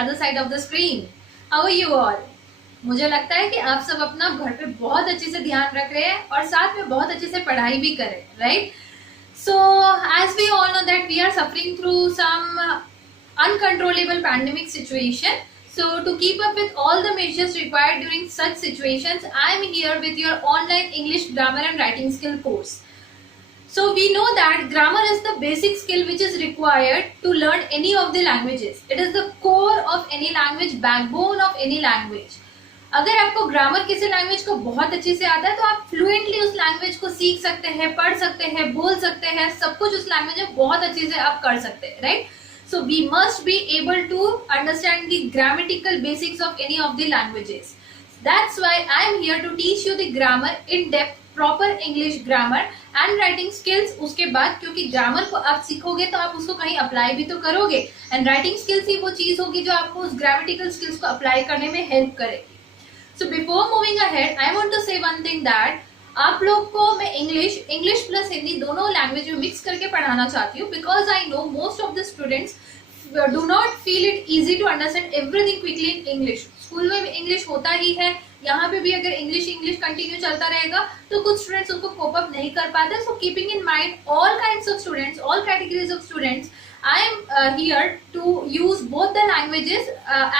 other side of the screen. How are you all? मुझे लगता है कि आप सब अपना घर पे बहुत अच्छे से ध्यान रख रहे हैं और साथ में बहुत अच्छे से पढ़ाई भी कर रहे हैं, right? So as we all know that we are suffering through some uncontrollable pandemic situation. So to keep up with all the measures required during such situations, I am here with your online English grammar and writing skill course. So we know that grammar is the basic skill which is required to learn any of the languages. It is the core of any language, backbone of any language. अगर आपको grammar किसी language को बहुत अच्छे से आता है तो आप फ्लुएंटली उस लैंग्वेज को सीख सकते हैं, पढ़ सकते हैं, बोल सकते हैं, सब कुछ उस लैंग्वेज में बहुत अच्छे से आप कर सकते हैं, right? So we must be able to understand the grammatical basics of any of the languages. That's why I am here to teach you the grammar in depth, proper English grammar and writing skills. उसके बाद क्योंकि grammar को आप सीखोगे तो आप उसको कहीं अप्लाई भी तो करोगे, एंड राइटिंग स्किल्स ही वो चीज होगी जो आपको उस ग्रामेटिकल स्किल्स को अप्लाई करने में हेल्प करेगी. So before moving ahead, I want to say one thing that आप लोग को मैं इंग्लिश प्लस हिंदी दोनों लैंग्वेज में मिक्स करके पढ़ाना चाहती हूँ, because I know most of the students do not feel it easy to understand everything quickly in English. School में भी इंग्लिश होता ही है, यहाँ पे भी अगर इंग्लिश कंटिन्यू चलता रहेगा तो कुछ स्टूडेंट्स उनको कोप अप नहीं कर पाते. So keeping in mind all kinds of students, all categories of students, I am here to use both the languages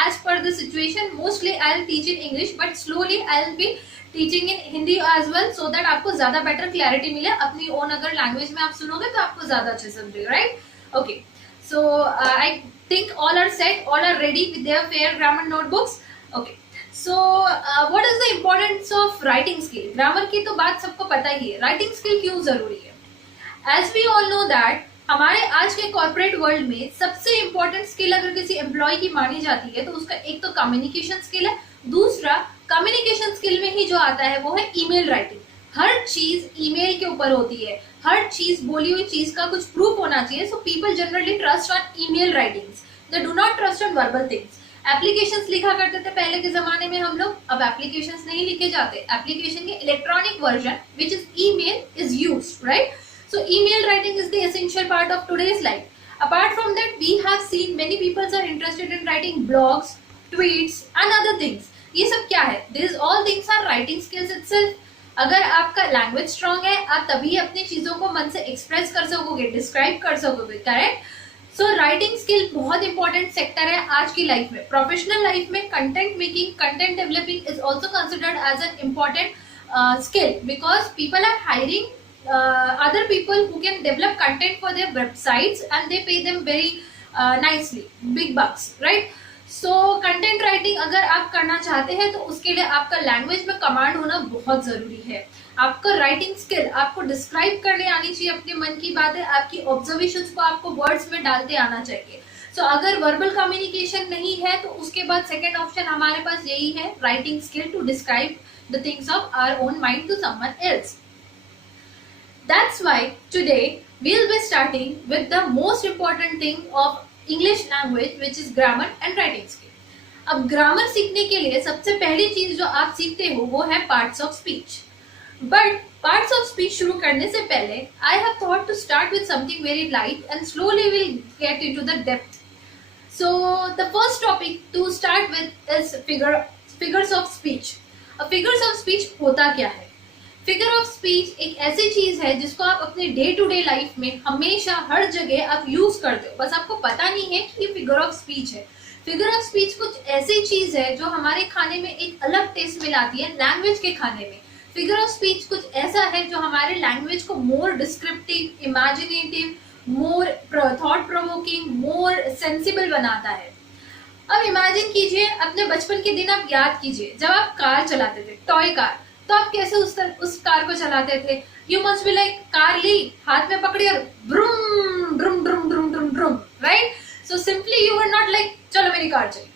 as per the situation. Mostly I'll teach in English, but slowly I'll be teaching in Hindi as well, so that आपको ज्यादा better clarity मिले. अपनी own अगर language में आप सुनोगे तो आपको ज्यादा अच्छे से समझेगा, right? Okay, so I think all are set, all are ready with their fair grammar notebooks. Okay, so what is the importance of writing skill? Grammar की तो बात सबको पता ही है, writing skill क्यों जरूरी है? As we all know that हमारे आज के कॉर्पोरेट वर्ल्ड में सबसे इंपॉर्टेंट स्किल अगर किसी एम्प्लॉय की मानी जाती है तो उसका एक तो कम्युनिकेशन स्किल है, दूसरा कम्युनिकेशन स्किल में ही जो आता है वो है ईमेल राइटिंग. हर चीज ईमेल के ऊपर होती है, हर चीज बोली हुई चीज का कुछ प्रूफ होना चाहिए. So people generally trust on email writings, they do not trust on verbal things. Applications लिखा करते थे पहले के जमाने में हम लोग, अब एप्लीकेशंस नहीं लिखे जाते. एप्लीकेशन के electronic version which is email is used, right? So email writing is the essential part of today's life. Apart from that, we have seen many people are interested in writing blogs, tweets and other things. ये सब क्या है? These all things are writing skills itself. अगर आपका language strong है आप तभी अपनी चीजों को मन से एक्सप्रेस कर सकोगे, डिस्क्राइब कर सकोगे, करेक्ट? सो राइटिंग स्किल बहुत इंपॉर्टेंट सेक्टर है आज की लाइफ में. प्रोफेशनल लाइफ में content making, content developing is also considered as an important skill, because people are hiring other people who can develop content for their websites and they pay them very nicely, big bucks, right? So content writing अगर आप करना चाहते हैं तो उसके लिए आपका language में कमांड होना बहुत जरूरी है. आपका राइटिंग स्किल, आपको डिस्क्राइब करने आनी चाहिए अपने मन की बातें, आपकी ऑब्जर्वेशंस को आपको वर्ड्स में डालते आना चाहिए. सो अगर वर्बल कम्युनिकेशन नहीं है तो उसके बाद सेकेंड ऑप्शन हमारे पास यही है, writing skill to describe the things of our own mind to someone else. That's why today we'll be starting with the most important thing of English language, which is grammar and writing skill. अब grammar सीखने के लिए सबसे पहली चीज जो आप सीखते हो वो है parts of speech. But parts of speech शुरू करने से पहले I have thought to start with something very light and slowly we'll get into the depth. So the first topic to start with is figures of speech. अब figures of speech होता क्या है? Figure of speech एक ऐसी चीज है जिसको आप अपने डे टू डे लाइफ में हमेशा हर जगह आप यूज करते हो, बस आपको पता नहीं है कि ये फिगर ऑफ स्पीच है. फिगर ऑफ स्पीच कुछ ऐसी चीज है जो हमारे खाने में एक अलग टेस्ट मिलाती है लैंग्वेज के खाने में. फिगर ऑफ स्पीच कुछ ऐसा है जो हमारे लैंग्वेज को मोर डिस्क्रिप्टिव, इमेजिनेटिव, मोर थॉट प्रोवोकिंग, मोर सेंसिबल बनाता है. अब इमेजिन कीजिए अपने बचपन के दिन, आप याद कीजिए जब आप कार चलाते थे, टॉय कार, तो आप कैसे उस कार को चलाते थे? You must be like, car ली, हाथ में पकड़ी और ब्रूम ड्रूम ड्रूम ड्रूम ड्रूम ड्रूम, right? So simply you were not like चलो मेरी कार चली.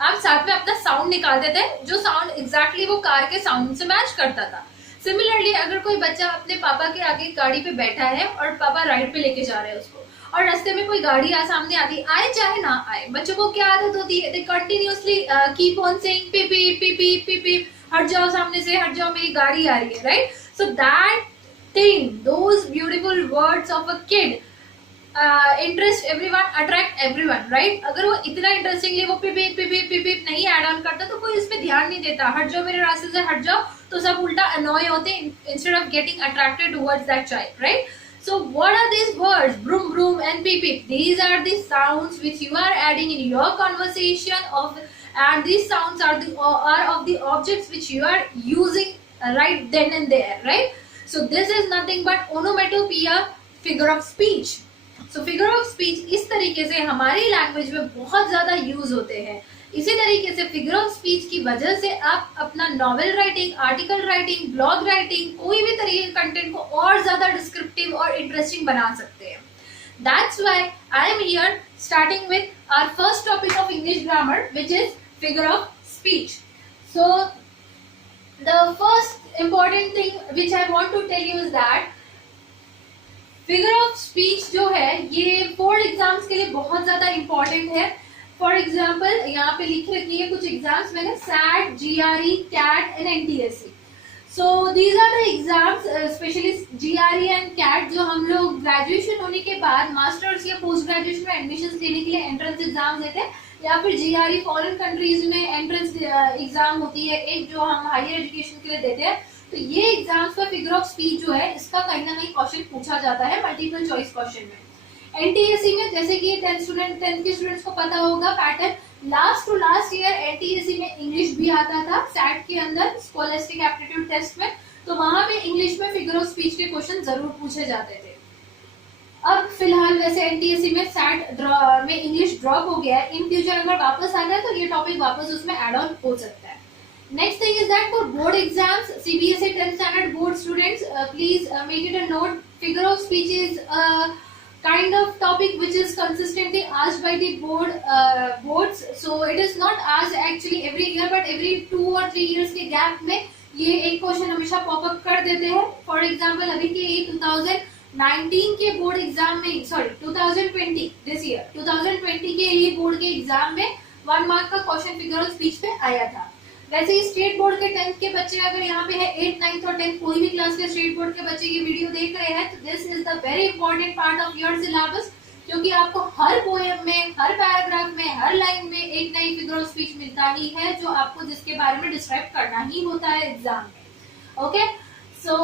आप साथ में अपना साउंड निकालते थे जो साउंड एग्जैक्टली वो कार के साउंड से मैच करता था. सिमिलरली अगर कोई बच्चा अपने पापा के आगे गाड़ी पे बैठा है और पापा राइड पे लेके जा रहे हैं उसको, और रास्ते में कोई गाड़ी सामने आती, आए चाहे ना आए, बच्चों को क्या आदत होती है? They continuously keep on saying पी पी पी पी पी पी, हट जाओ सामने से, हट जाओ मेरी गाड़ी आ रही है, right? So that thing, those beautiful words of a kid interest everyone, attract everyone, right? अगर वो इतना इंटरेस्टिंगली वो पिप पिप पिप पिप पिप नहीं ऐड ऑन करता तो कोई इस पे ध्यान नहीं देता, हट जाओ मेरे रास्ते से हट जाओ, तो सब उल्टा अनॉय होते instead of getting attracted towards that child, right? So what are these words? Broom, broom, and peep, peep. These are the sounds which you are adding in your conversation of, and these sounds are of the objects which you are using right then and there, right? So this is nothing but onomatopoeia, figure of speech. So figure of speech इस तरीके से हमारी language में बहुत ज्यादा use होते हैं। इसी तरीके से फिगर ऑफ स्पीच की वजह से आप अपना novel writing, article writing, blog writing, कोई भी तरीके के कंटेंट को और ज्यादा डिस्क्रिप्टिव और इंटरेस्टिंग बना सकते हैं। That's why I am here starting with our first topic of English grammar, which is figure of speech. So the first important thing which I want to tell you is that figure of speech जो है ये board exams के लिए बहुत ज्यादा important है। For example यहाँ पे लिख रखी है कुछ एग्जाम्स मैंने, SAT, GRE, CAT and NTSC. So these are the exams, specially GRE and CAT, जो हम लोग ग्रेजुएशन होने के बाद मास्टर्स या पोस्ट ग्रेजुएशन में एडमिशन लेने के लिए एंट्रेंस एग्जाम देते हैं, या फिर जीआरई फॉरेन कंट्रीज में एंट्रेंस एग्जाम होती है एक, जो हम हायर एजुकेशन के लिए देते हैं। तो ये एग्जाम्स का फिगर ऑफ स्पीच जो है इसका कहीं ना कहीं क्वेश्चन पूछा जाता है मल्टीपल चॉइस क्वेश्चन में। एनटीएससी में जैसे कि 10th के स्टूडेंट्स को पता होगा pattern, last to last year NTSC में इंग्लिश भी आता था सैट के अंदर, स्कॉलस्टिक एप्टीट्यूड टेस्ट में, तो वहां पे इंग्लिश में फिगर ऑफ स्पीच के क्वेश्चन जरूर पूछे जाते थे। अब फिलहाल वैसे एनटीएससी में सैट में इंग्लिश ड्रॉप हो गया है, इन फ्यूचर अगर वापस आता है तो ये टॉपिक वापस उसमें एड ऑन हो सकता है। Next thing is that for board exams, CBSE 10th standard board students, please make it a note. Figure of speech is a kind of topic which is consistently asked by the boards. So it is not asked actually every year, but every 2 or 3 years के gap में ये एक question हमेशा pop up कर देते हैं। For example अभी के 2019 के बोर्ड एग्जाम में, सॉरी 2020 दिस ईयर 2020 के लिए बोर्ड के एग्जाम में 1 मार्क का क्वेश्चन फिगर ऑफ स्पीच पे आया था। वैसे ही स्टेट बोर्ड के 10th के बच्चे अगर यहाँ पे है 8th, 9th और 10th कोई भी क्लास के स्टेट बोर्ड के बच्चे ये वीडियो देख रहे हैं, तो this is the very important part of your syllabus, क्योंकि आपको हर पोएम में, हर पैराग्राफ में, हर लाइन में एक नई फिगर ऑफ स्पीच मिलता ही है, जो आपको जिसके बारे में डिस्क्राइब करना ही होता है एग्जाम में। Okay, so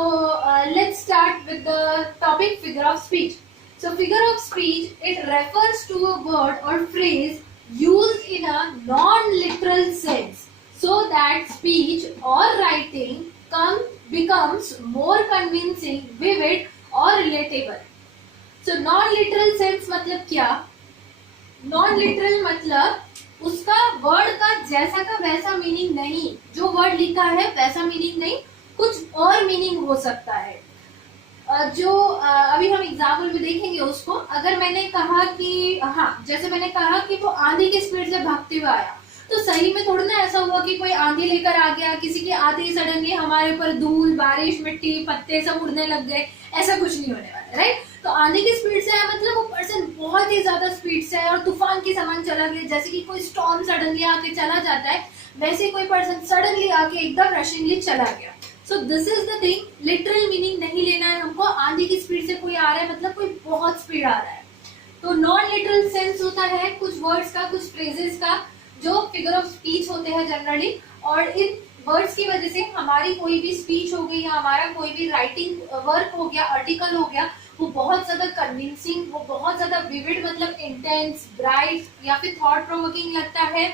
let's start with the topic figure of speech. So figure of speech it refers to a word और phrase used in a non literal sense, so that speech or writing becomes more convincing, vivid or relatable. So non-literal sense मतलब क्या? Non-literal मतलब उसका word का जैसा का वैसा meaning नहीं, जो वर्ड लिखा है वैसा मीनिंग नहीं, कुछ और मीनिंग हो सकता है। जो अभी हम एग्जाम्पल में देखेंगे उसको, अगर मैंने कहा कि हाँ, जैसे मैंने कहा कि वो आंधी की स्पीड से भागते हुए आया, तो सही में थोड़ा ना ऐसा हुआ कि कोई आंधी लेकर आ गया, किसी के आते ही सडनली हमारे ऊपर धूल, बारिश, मिट्टी, पत्ते सब उड़ने लग गए, ऐसा कुछ नहीं होने वाला, राइट? तो आंधी की स्पीड से है मतलब वो पर्सन बहुत ही ज्यादा स्पीड से है और तूफान के समान चला गया। जैसे कि कोई स्टॉर्म सडनली आके चला जाता है, वैसे कोई पर्सन सडनली आके एकदम रशिंगली चला गया। So this is the thing, literal meaning नहीं लेना है हमको। आंधी की स्पीड से कोई आ रहा है मतलब कोई बहुत स्पीड आ रहा है। तो नॉन लिटरल सेंस होता है कुछ वर्ड्स का, कुछ फ्रेजेस का, जो फिगर ऑफ स्पीच होते हैं जनरली, और इन वर्ड्स की वजह से हमारी कोई भी स्पीच हो गई या हमारा कोई भी राइटिंग वर्क हो गया, आर्टिकल हो गया, वो बहुत ज्यादा कन्विंसिंग, वो बहुत ज्यादा विविड मतलब इंटेंस, ब्राइट या फिर थॉट प्रोवोकिंग लगता है,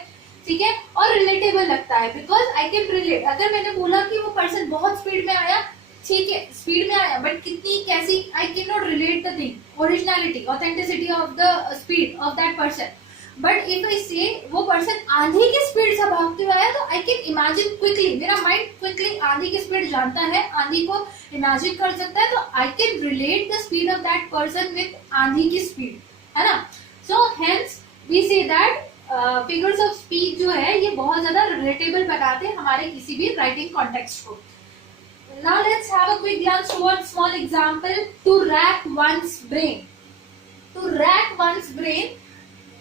ठीक है, और रिलेटेबल लगता है, बिकॉज आई कैन रिलेट। अगर मैंने बोला कि वो पर्सन बहुत स्पीड में आया, ठीक है स्पीड में आया, बट कितनी, कैसी, I can not relate the thing, originality, authenticity of the speed of that person. But if I से वो पर्सन आंधी की स्पीड से भागते हुए आया, तो आई कैन इमेजिन क्विकली, मेरा माइंड क्विकली आंधी की स्पीड जानता है, आंधी को इमेजिन कर सकता है, तो I can relate the speed of that person with आंधी की स्पीड, है ना। So hence we say that figures of speech जो है ये बहुत ज्यादा रिलेटेबल बनाते हैं हमारे किसी भी राइटिंग कॉन्टेक्स्ट को। Now let's have a quick glance towards small example. To rack one's brain. To rack one's brain.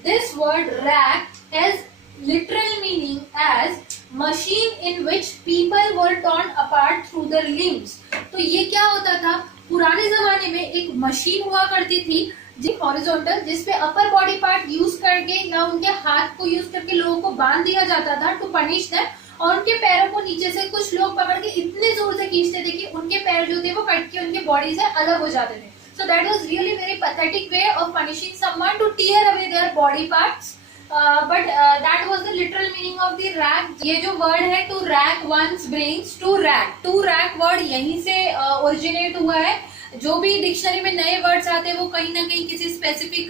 This word rack has literal meaning as machine in which people were torn apart through their limbs. तो ये क्या होता था, पुराने जमाने में एक machine हुआ करती थी जी हॉरिजॉन्टल, जिसपे अपर बॉडी पार्ट यूज करके या उनके हाथ को यूज करके लोगों को बांध दिया जाता था टू पनिश देम, और उनके पैरों को नीचे से कुछ लोग पकड़ के इतने जोर से खींचते थे कि उनके पैर जो थे वो कट के उनके बॉडी से अलग हो जाते थे. So that was really very pathetic way of punishing someone to tear away their body parts. But that was the literal meaning of the rack. ये जो word है to rack one's brains, to rack word यहीं से originate हुआ है. जो भी dictionary में नए वर्ड्स आते हैं वो कहीं ना कहीं किसी स्पेसिफिक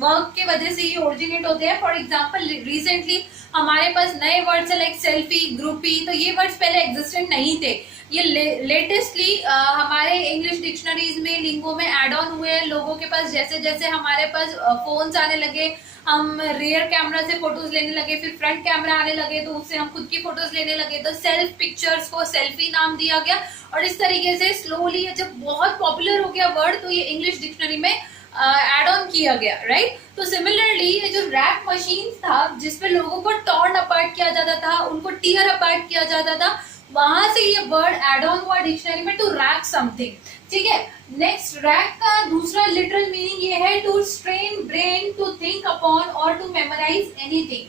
वर्क के वजह से ही ओरिजिनेट होते हैं. फॉर एग्जांपल रिसेंटली हमारे पास नए वर्ड्स है लाइक सेल्फी, ग्रुपी, तो ये वर्ड्स पहले एग्जिस्टेंट नहीं थे. ये लेटेस्टली हमारे इंग्लिश डिक्शनरीज में, लिंगो में एड ऑन हुए हैं. लोगों के पास जैसे जैसे हमारे पास फोन्स आने लगे, हम रियर कैमरा से फोटोज लेने लगे, फिर फ्रंट कैमरा आने लगे तो उससे हम खुद की फोटोज लेने लगे, तो सेल्फ पिक्चर्स को सेल्फी नाम दिया गया. और इस तरीके से स्लोली जब बहुत पॉपुलर हो गया वर्ड तो ये इंग्लिश डिक्शनरी में एड ऑन किया गया, राइट. तो सिमिलरली ये जो रैक मशीन था जिसपे लोगों को टॉर्न अपार्ट किया जाता था, उनको टीयर अपार्ट किया जाता था, वहां से ये वर्ड एड ऑन हुआ डिक्शनरी में टू रैक समथिंग. ठीक है. नेक्स्ट, रैक का दूसरा लिटरल मीनिंग ये है to strain brain to think upon और टू मेमोराइज एनीथिंग.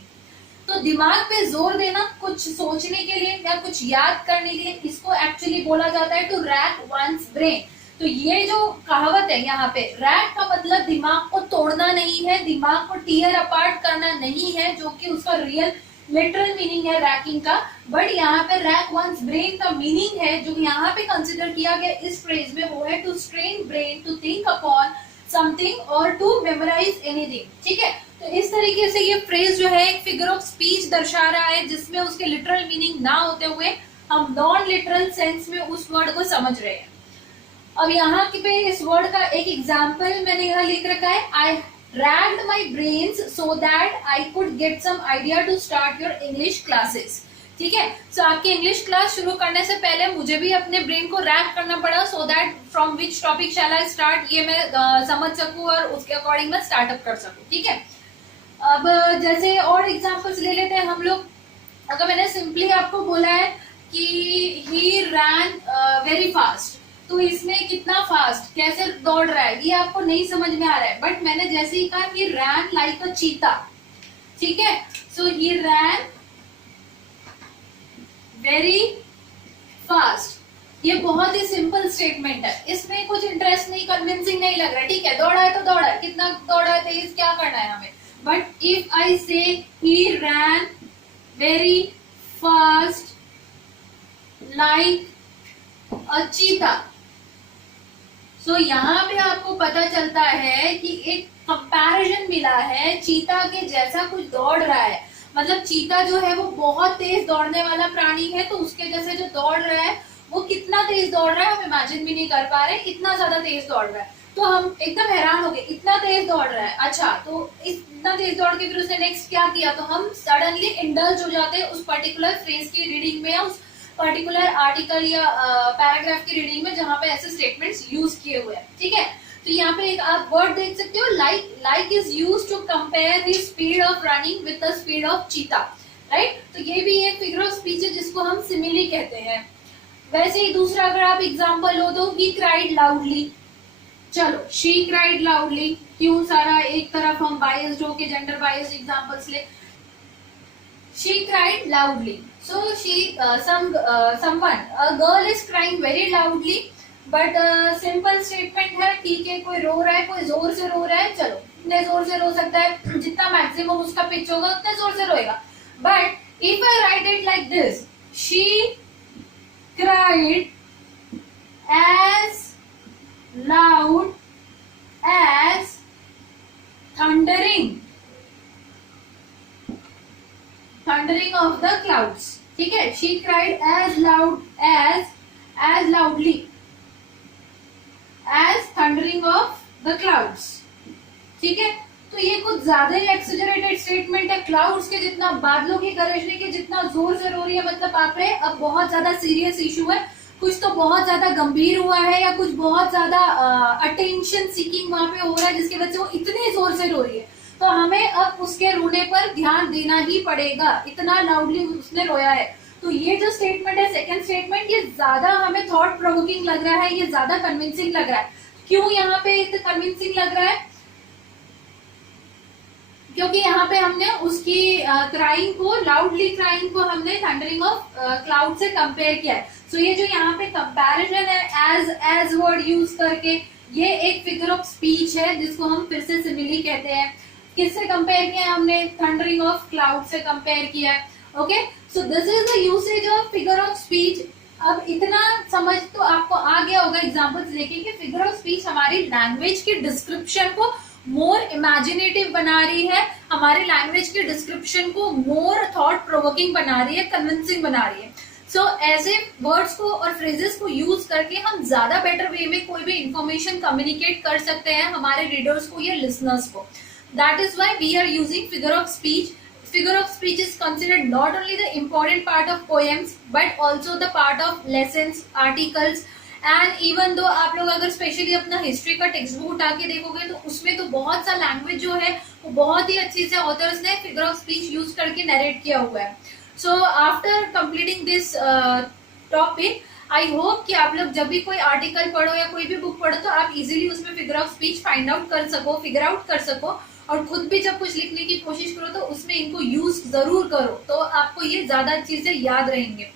तो दिमाग पे जोर देना कुछ सोचने के लिए या कुछ याद करने के लिए, इसको एक्चुअली बोला जाता है टू रैक वंस ब्रेन. तो ये जो कहावत है यहाँ पे, रैक का मतलब दिमाग को तोड़ना नहीं है, दिमाग को टीयर अपार्ट करना नहीं है, जो कि उसका रियल लिटरल मीनिंग है रैकिंग का. बट यहाँ पे रैक वंस ब्रेन का मीनिंग है जो यहाँ पे कंसिडर किया गया इस फ्रेज में, वो है to strain brain to think upon something और टू मेमोराइज एनीथिंग. ठीक है. तो इस तरीके से ये फ्रेज जो है एक फिगर ऑफ स्पीच दर्शा रहा है जिसमें उसके लिटरल मीनिंग ना होते हुए हम नॉन लिटरल सेंस में उस वर्ड को समझ रहे हैं. अब यहाँ पे इस वर्ड का एक एग्जाम्पल मैंने यहाँ लिख रखा है. आई racked my brains so that I could get some idea to start your English classes. ठीक है. सो आपकी इंग्लिश क्लास शुरू करने से पहले मुझे भी अपने ब्रेन को रैक करना पड़ा so that from which topic shall I start, ये मैं समझ सकूं और उसके अकॉर्डिंग मैं स्टार्टअप कर सकूं. ठीक है. अब जैसे और एग्जांपल्स ले लेते हैं हम लोग. अगर मैंने सिंपली आपको बोला है कि he ran very fast, तो इसमें कितना फास्ट, कैसे दौड़ रहा है, ये आपको नहीं समझ में आ रहा है. बट मैंने जैसे ही कहा कि रैन लाइक अ चीता. ठीक है. सो ही रैन वेरी फास्ट. ये बहुत ही सिंपल स्टेटमेंट है, इसमें कुछ इंटरेस्ट नहीं, कन्विंसिंग नहीं लग रहा है. ठीक है, दौड़ा है तो दौड़ा है, कितना दौड़ा है, तेज, क्या करना है हमें. But if I say he ran very fast like a cheetah, तो यहाँ पे आपको पता चलता है कि एक कंपैरिजन मिला है, चीता के जैसा कुछ दौड़ रहा है. मतलब चीता जो है वो बहुत तेज दौड़ने वाला प्राणी है, तो उसके जैसे जो दौड़ रहा है वो कितना तेज दौड़ रहा है हम इमेजिन भी नहीं कर पा रहे, इतना ज्यादा तेज दौड़ रहा है. तो हम एकदम हैरान हो गए, इतना तेज दौड़ रहा है. अच्छा, तो इतना तेज दौड़ के फिर उसने नेक्स्ट क्या किया, तो हम सडनली इंडल्ज हो जाते हैं उस पर्टिकुलर फ्रेज की रीडिंग में या उस पर्टिकुलर आर्टिकल या पैराग्राफ की रीडिंग में जहां पे ऐसे स्टेटमेंट्स यूज किए हुए हैं. ठीक है. तो यहाँ पे एक आप वर्ड देख सकते हो, like is use to compare his speed of running with the speed of cheetah, right. तो ये भी एक फिगर ऑफ स्पीच है जिसको हम सिमिली कहते हैं. वैसे ही दूसरा अगर आप एग्जाम्पल लो तो ही क्राइड लाउडली. चलो, शी क्राइड लाउडली, क्यों सारा एक तरफ हम बायस्ड होके जेंडर बायस्ड एग्जाम्पल्स ले. She cried loudly. So someone, a girl is crying very loudly, but simple statement है. ठीक है, कोई रो रहा है, कोई जोर से रो रहा है. चलो, इतने जोर से रो सकता है, जितना मैक्सिमम उसका पिच होगा उतने जोर से रोएगा. But if I write it like this, she cried as loud as thundering of the clouds. ठीक है. She cried as loudly as thundering of the clouds. ठीक है. तो ये कुछ ज्यादा ही एक्सेजरेटेड स्टेटमेंट है. क्लाउड्स के जितना, बादलों की गरजने के जितना जोर से रो रही है, मतलब आप रहे अब बहुत ज्यादा सीरियस इशू है, कुछ तो बहुत ज्यादा गंभीर हुआ है या कुछ बहुत ज्यादा अटेंशन सीकिंग वहां पे हो रहा है जिसकी वजह से वो इतनी जोर से रो रही है. तो हमें अब उसके रोने पर ध्यान देना ही पड़ेगा, इतना लाउडली उसने रोया है. तो ये जो स्टेटमेंट है, सेकंड स्टेटमेंट, ये ज्यादा हमें थॉट प्रोवोकिंग लग रहा है, ये ज्यादा कन्विंसिंग लग रहा है. क्यों यहाँ पे कन्विंसिंग लग रहा है? क्योंकि यहाँ पे हमने उसकी क्राइंग को, लाउडली क्राइंग को हमने थंडरिंग ऑफ क्लाउड से कंपेयर किया है. सो ये जो यहाँ पे कंपैरिजन है एज वर्ड यूज करके, ये एक फिगर ऑफ स्पीच है जिसको हम फिर से सिमिली कहते हैं. किससे कंपेयर किया है हमने? थंडरिंग ऑफ क्लाउड से कंपेयर किया है. Okay, so this is the usage of figure of speech. अब इतना समझ तो आपको आ गया होगा एग्जाम्पल्स लेके कि फिगर ऑफ स्पीच हमारी लैंग्वेज की डिस्क्रिप्शन को मोर इमेजिनेटिव बना रही है, हमारी लैंग्वेज के डिस्क्रिप्शन को मोर थॉट प्रोवोकिंग बना रही है, कन्विंसिंग बना रही है. सो ऐसे वर्ड्स को और फ्रेजेस को यूज करके हम ज्यादा बेटर वे में कोई भी इंफॉर्मेशन कम्युनिकेट कर सकते हैं हमारे रीडर्स को या लिसनर्स को. That is why we are using figure of speech. Figure of speech is considered not only the important part of poems but also the part of lessons, articles, and even though आप लोग अगर specially अपना history का text book उठा के देखोगे तो उसमें तो बहुत सा लैंग्वेज जो है वो बहुत ही अच्छी से ऑथर्स ने फिगर ऑफ स्पीच यूज करके नरेट किया हुआ है. So after completing this topic, I hope कि आप लोग जब भी कोई आर्टिकल पढ़ो या कोई भी बुक पढ़ो तो आप इजीली उसमें figure of speech find out कर सको, फिगर आउट कर सको, और खुद भी जब कुछ लिखने की कोशिश करो तो उसमें इनको यूज जरूर करो, तो आपको ये ज्यादा चीजें याद रहेंगे.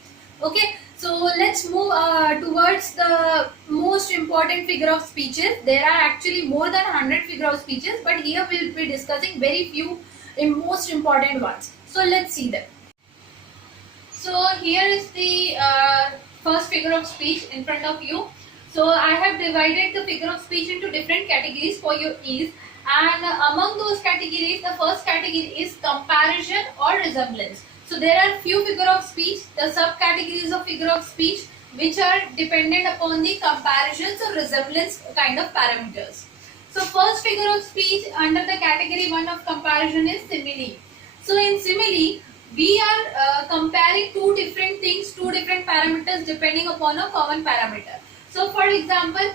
Okay, so let's move towards the most important figure of speeches. There are actually more than 100 figure of speeches, but here we will be discussing very few most important ones. So let's see that. So here is the first figure of speech in front of you. So I have divided the figure of speech into different categories for your ease. And among those categories, the first category is comparison or resemblance. So there are few figure of speech, the subcategories of figure of speech, which are dependent upon the comparisons or resemblance kind of parameters. So first figure of speech under the category 1 of comparison is simile. So in simile, we are comparing two different things, two different parameters depending upon a common parameter. So for example,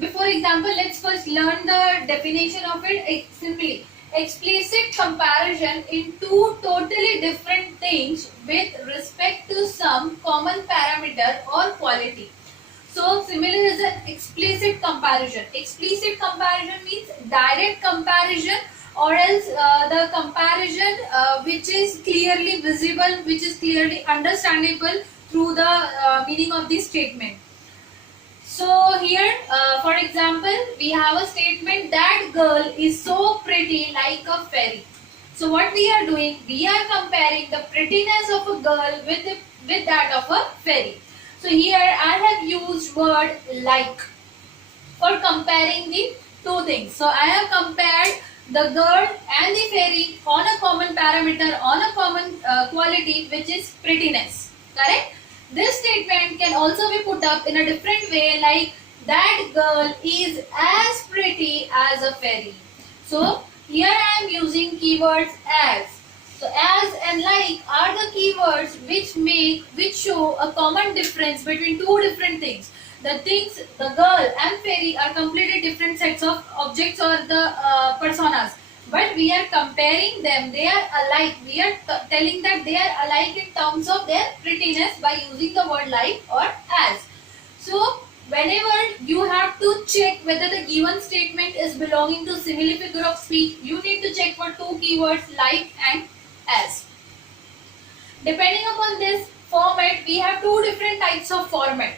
before example, let's first learn the definition of it. Simile, explicit comparison in two totally different things with respect to some common parameter or quality. So simile is an explicit comparison. Explicit comparison means direct comparison, or else the comparison which is clearly visible, which is clearly understandable through the meaning of the statement. So here, for example, we have a statement, that girl is so pretty like a fairy. So what we are doing, we are comparing the prettiness of a girl with that of a fairy. So here I have used word like for comparing the two things. So I have compared the girl and the fairy on a common parameter, on a common quality, which is prettiness. Correct? This statement can also be put up in a different way, like that girl is as pretty as a fairy. So here I am using keywords as. So as and like are the keywords which show a common difference between two different things. The things, the girl and fairy are completely different sets of objects or the personas, but we are comparing them. They are alike. We are telling that they are alike in terms of their prettiness by using the word like or as. So whenever you have to check whether the given statement is belonging to simile figure of speech, you need to check for two keywords, like and as. Depending upon this format, we have two different types of format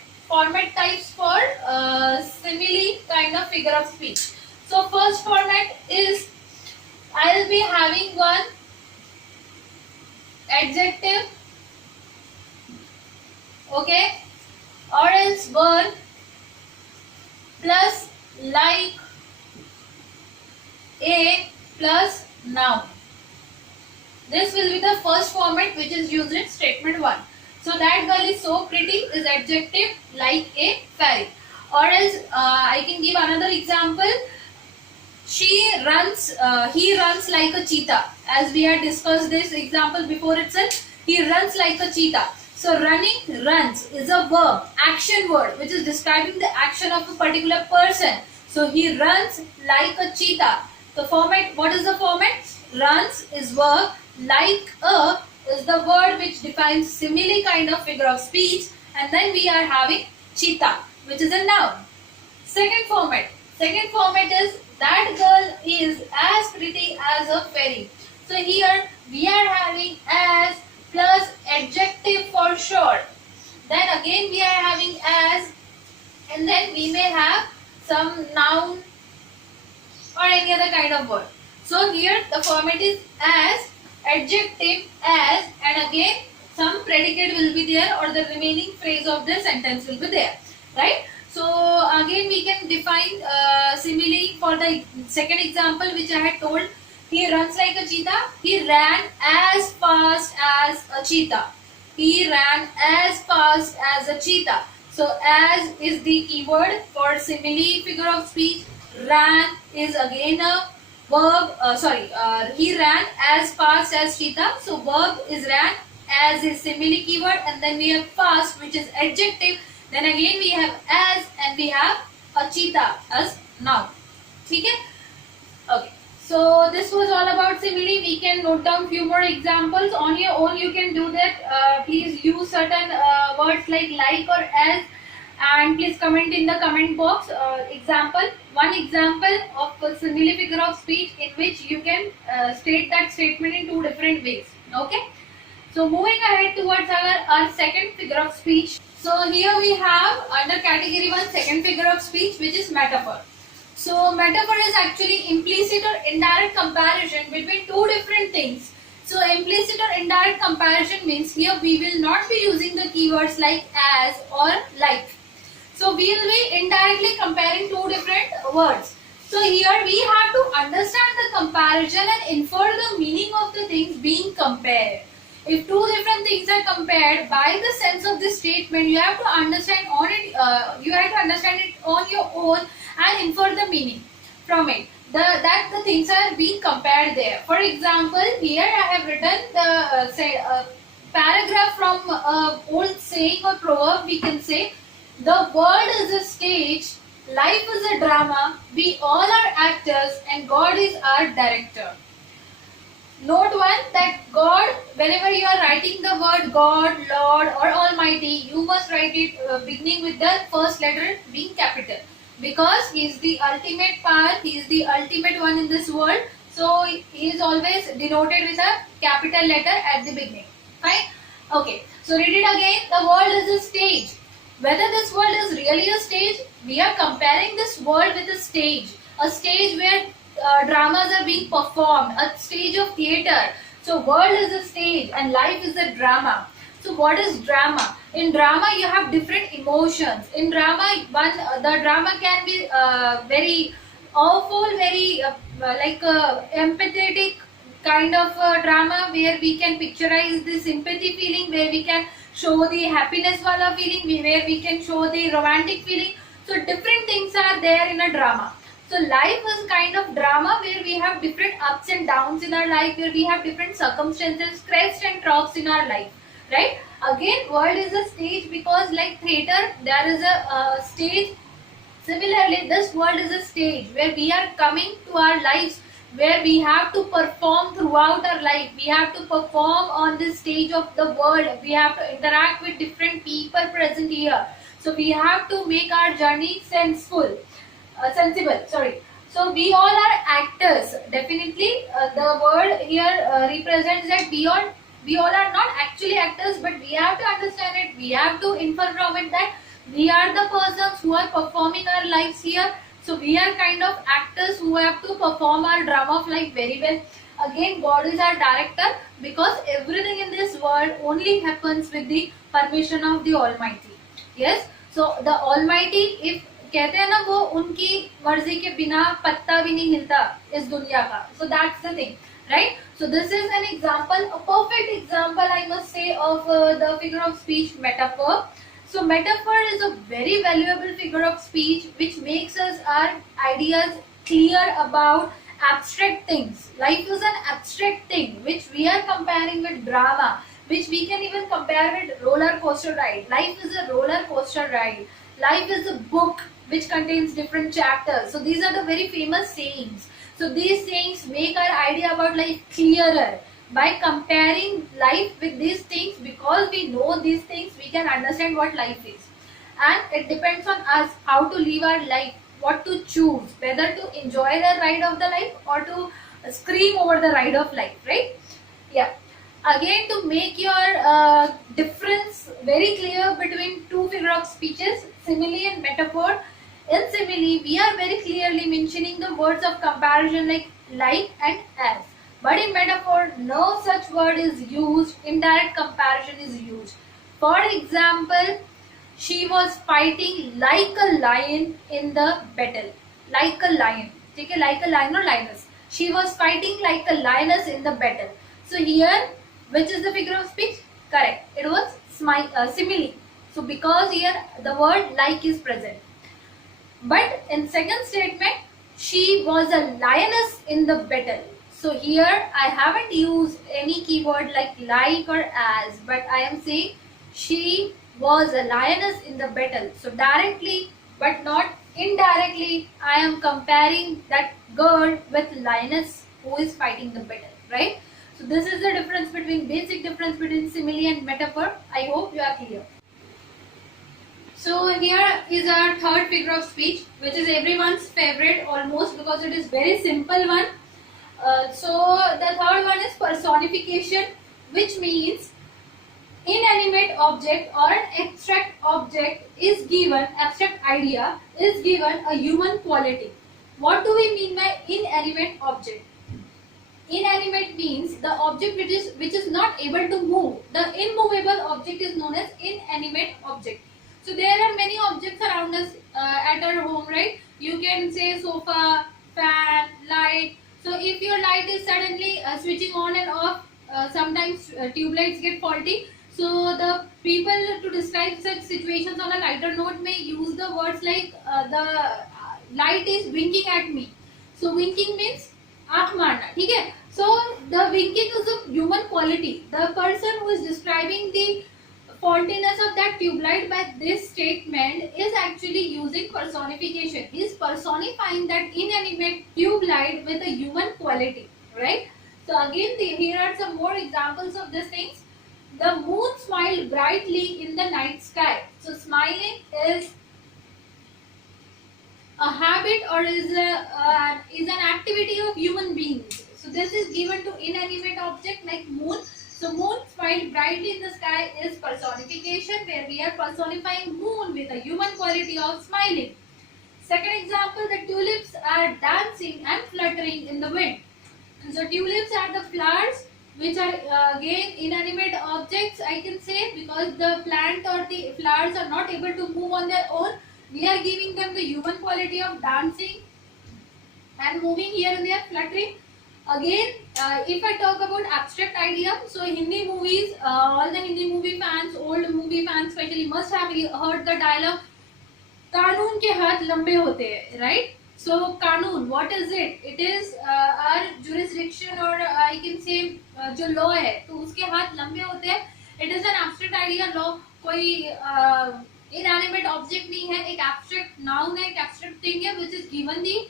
types for simile kind of figure of speech. So first format is, I will be having one adjective, okay, or else verb plus like a plus noun. This will be the first format which is used in statement 1. So that girl is so pretty is adjective, like a fairy. Or else I can give another example. He runs like a cheetah. As we had discussed this example before itself, he runs like a cheetah. So running, runs is a verb, action word, which is describing the action of a particular person. So he runs like a cheetah. The format, what is the format? Runs is verb, like a is the word which defines simile kind of figure of speech, and then we are having cheetah, which is a noun. Second format is that girl is as pretty as a fairy. So here we are having as plus adjective for short. Then again we are having as, and then we may have some noun or any other kind of word. So here the format is as, adjective as, and again some predicate will be there or the remaining phrase of the sentence will be there, right? So again we can define simile for the second example which I had told. He runs like a cheetah. He ran as fast as a cheetah. He ran as fast as a cheetah. So as is the keyword for simile figure of speech. Ran is again a verb. He ran as fast as cheetah. So verb is ran, as is simile keyword, and then we have fast which is adjective. Then again we have as, and we have a cheetah as noun. Okay. Okay. So this was all about simile. We can note down few more examples on your own. You can do that. Please use certain words like or as, and please comment in the comment box. One example of a simile figure of speech in which you can state that statement in two different ways. Okay. So moving ahead towards our second figure of speech. So here we have under category 1 second figure of speech, which is metaphor. So metaphor is actually implicit or indirect comparison between two different things. So implicit or indirect comparison means here we will not be using the keywords like as or like. So we will be indirectly comparing two different words. So here we have to understand the comparison and infer the meaning of the things being compared. If two different things are compared, by the sense of this statement, you have to understand on it. You have to understand it on your own and infer the meaning from it. That the things are being compared there. For example, here I have written the paragraph from old saying or proverb. We can say, "The world is a stage, life is a drama. We all are actors, and God is our director." Note one that God, whenever you are writing the word God, Lord or Almighty, you must write it beginning with the first letter being capital, because He is the ultimate power, He is the ultimate one in this world. So He is always denoted with a capital letter at the beginning. Fine? Okay. So read it again. The world is a stage. Whether this world is really a stage, we are comparing this world with a stage where dramas are being performed, a stage of theater. So world is a stage and life is a drama. So what is drama? In drama you have different emotions. In drama, the drama can be very awful, very empathetic kind of drama, where we can picturize the sympathy feeling, where we can show the happiness wala feeling, where we can show the romantic feeling. So different things are there in a drama. So life is kind of drama where we have different ups and downs in our life, where we have different circumstances, crests and troughs in our life, right? Again, world is a stage, because like theater, there is a stage. Similarly, this world is a stage where we are coming to our lives, where we have to perform throughout our life. We have to perform on this stage of the world. We have to interact with different people present here. So we have to make our journey sensible. So we all are actors. Definitely, the word here represents that we all are not actually actors, but we have to understand it. We have to infer from it that we are the persons who are performing our lives here. So we are kind of actors who have to perform our drama of life very well. Again, God is our director, because everything in this world only happens with the permission of the Almighty. Yes. So the Almighty, if कहते हैं ना, वो उनकी मर्जी के बिना पत्ता भी नहीं हिलता इस दुनिया का. So that's the thing, right? So this is an example, a perfect example, I must say, of the figure of speech metaphor. So metaphor is a very valuable figure of speech which makes us our ideas clear about abstract things. Life is an abstract thing which we are comparing with drama, which we can even compare with roller coaster ride. Life is a roller coaster ride. Life is a book which contains different chapters. So these are the very famous sayings. So these sayings make our idea about life clearer. By comparing life with these things, because we know these things, we can understand what life is. and it depends on us how to live our life, what to choose, whether to enjoy the ride of the life or to scream over the ride of life, right? Yeah. Again, to make your difference very clear between two figure of speeches, simile and metaphor. In simile, we are very clearly mentioning the words of comparison like and as. But in metaphor, no such word is used, indirect comparison is used. For example, she was fighting like a lion in the battle. Like a lion. Okay, like a lion or lioness. She was fighting like a lioness in the battle. So here, which is the figure of speech? Correct. It was simile. So because here the word like is present. But in second statement, she was a lioness in the battle. So here I haven't used any keyword like or as, but I am saying she was a lioness in the battle. So directly but not indirectly, I am comparing that girl with lioness who is fighting the battle, right? So this is the difference between basic difference between simile and metaphor. I hope you are clear. So here is our third figure of speech, which is everyone's favorite almost because it is very simple one. So the third one is personification, which means inanimate object or an abstract object is given, abstract idea is given a human quality. What do we mean by inanimate object? Inanimate means the object which is not able to move. The immovable object is known as inanimate object. So there are many objects around us at our home, right? You can say sofa, fan, light. So if your light is suddenly switching on and off, sometimes tube lights get faulty. So the people to describe such situations on a lighter note may use the words like the light is winking at me. So winking means आँख मारना, ठीक है? So the winking is a human quality. The person who is describing the faultiness of that tube light by this statement is actually using personification. He is personifying that inanimate tube light with a human quality, right? So again, here are some more examples of these things. The moon smiled brightly in the night sky. So smiling is a habit or is an activity of human beings. So this is given to inanimate object like moon. So moon smiled brightly in the sky is personification, where we are personifying moon with a human quality of smiling. Second example, the tulips are dancing and fluttering in the wind. So tulips are the flowers which are again inanimate objects, I can say, because the plant or the flowers are not able to move on their own. We are giving them the human quality of dancing and moving here and there, fluttering. Again, if I talk about abstract idea, so Hindi movies, all the Hindi movie fans, old movie fans especially, must have heard the dialogue, कानून के हाथ लंबे होते हैं, right? So कानून, what is it? It is our jurisdiction or I can say जो law है, तो उसके हाथ लंबे होते हैं. It is an abstract idea, law कोई inanimate object नहीं है, एक abstract noun है, एक abstract thing है, which is given the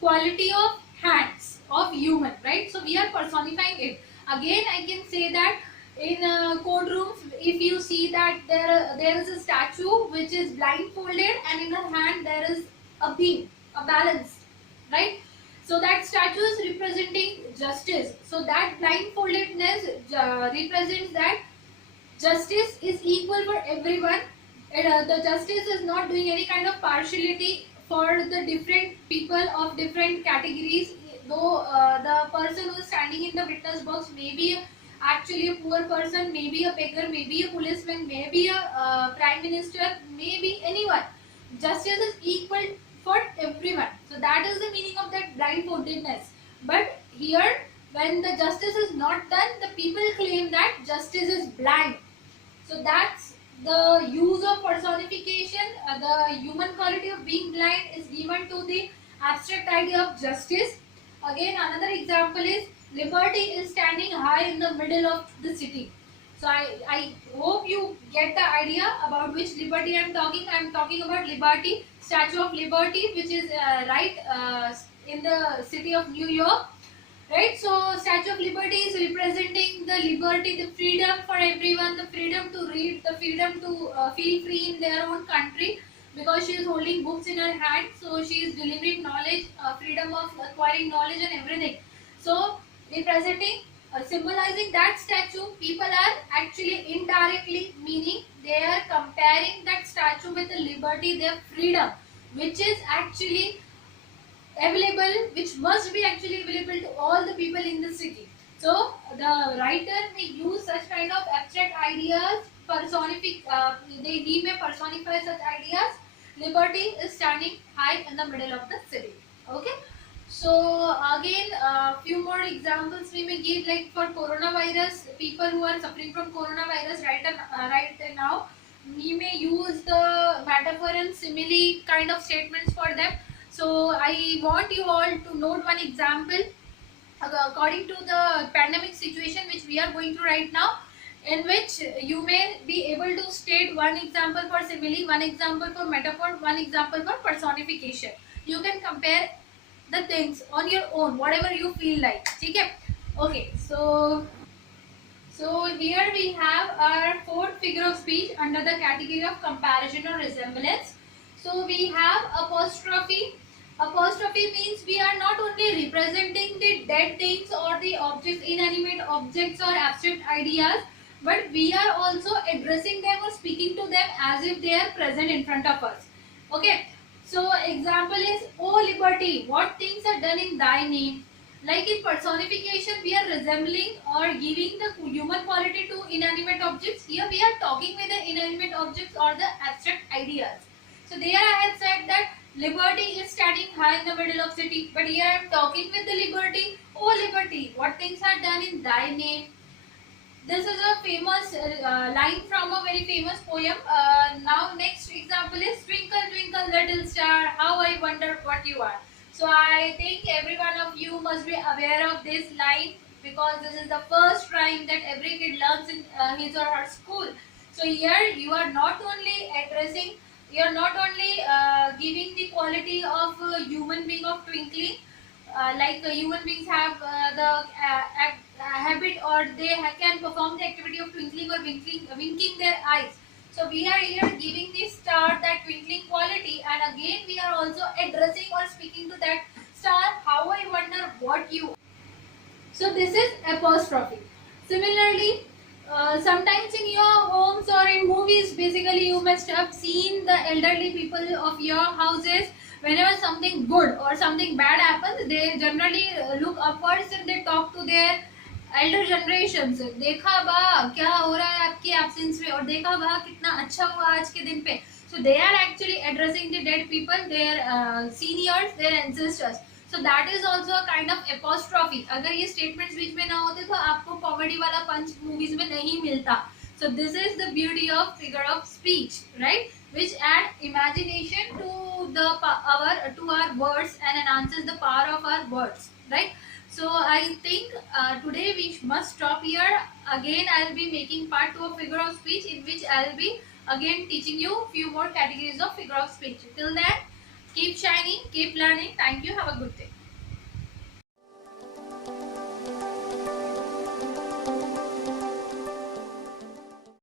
quality of hands of human, right? So we are personifying it. Again, I can say that in courtrooms, if you see that there is a statue which is blindfolded and in her hand there is a beam, a balance, right? So that statue is representing justice. So that blindfoldedness represents that justice is equal for everyone. The justice is not doing any kind of partiality for the different people of different categories. Though the person who is standing in the witness box may be actually a poor person, maybe a beggar, maybe a policeman, maybe a prime minister, maybe anyone. Justice is equal for everyone. So that is the meaning of that blindfoldedness. But here, when the justice is not done, the people claim that justice is blind. So that's the use of personification. The human quality of being blind is given to the abstract idea of justice. Again, another example is liberty is standing high in the middle of the city. So I hope you get the idea about which liberty I am talking. I am talking about Liberty, Statue of Liberty, which is right in the city of New York. right? So Statue of Liberty is representing the liberty, the freedom for everyone, the freedom to read, the freedom to feel free in their own country, because she is holding books in her hand, so she is delivering knowledge, freedom of acquiring knowledge and everything. So representing, symbolizing that statue, people are actually indirectly meaning they are comparing that statue with the liberty, their freedom, which is actually available, which must be actually available to all the people in the city. So the writer may use such kind of abstract ideas, he may personify such ideas. Liberty is standing high in the middle of the city. Okay. So again, few more examples we may give, like for coronavirus, people who are suffering from coronavirus right now, we may use the metaphor and simile kind of statements for them. So I want you all to note one example according to the pandemic situation which we are going through right now, in which you may be able to state one example for simile, one example for metaphor, one example for personification. You can compare the things on your own, whatever you feel like. Okay. Okay. So here we have our fourth figure of speech under the category of comparison or resemblance. So we have apostrophe. Apostrophe means we are not only representing the dead things or the objects, inanimate objects or abstract ideas, but we are also addressing them or speaking to them as if they are present in front of us. Okay. So example is, "O liberty, what things are done in thy name?" Like in personification, we are resembling or giving the human quality to inanimate objects. Here we are talking with the inanimate objects or the abstract ideas. So there I had said that liberty is standing high in the middle of city. But here I am talking with the liberty. "Oh liberty, what things are done in thy name?" This is a famous line from a very famous poem. Now next example is, "Twinkle twinkle little star, how I wonder what you are." So I think every one of you must be aware of this line, because this is the first rhyme that every kid learns in his or her school. So here you are not only addressing, you are not only giving the quality of human being of twinkling, like human beings have habit, or they can perform the activity of twinkling or winking their eyes. So we are here giving the star that twinkling quality, and again we are also addressing or speaking to that star, "How I wonder what you." So this is apostrophe. Similarly, sometimes in your homes or in movies, basically you must have seen the elderly people of your houses. Whenever something good or something bad happens, they generally look upwards and they talk to their elder generations. देखा बा क्या हो रहा है आपकी absence में, और देखा बा कितना अच्छा हुआ आज के दिन पे. So they are actually addressing the dead people, their seniors, their ancestors. So that is also a kind of apostrophe. अगर ये statements बीच में ना होते तो आपको comedy वाला punch movies में नहीं मिलता. So this is the beauty of figure of speech, right? Which add imagination to our words and enhances the power of our words, right? So I think today we must stop here. Again, I'll be making part 2 of figure of speech, in which I'll be again teaching you few more categories of figure of speech. Till then, keep shining, keep learning. Thank you. Have a good day.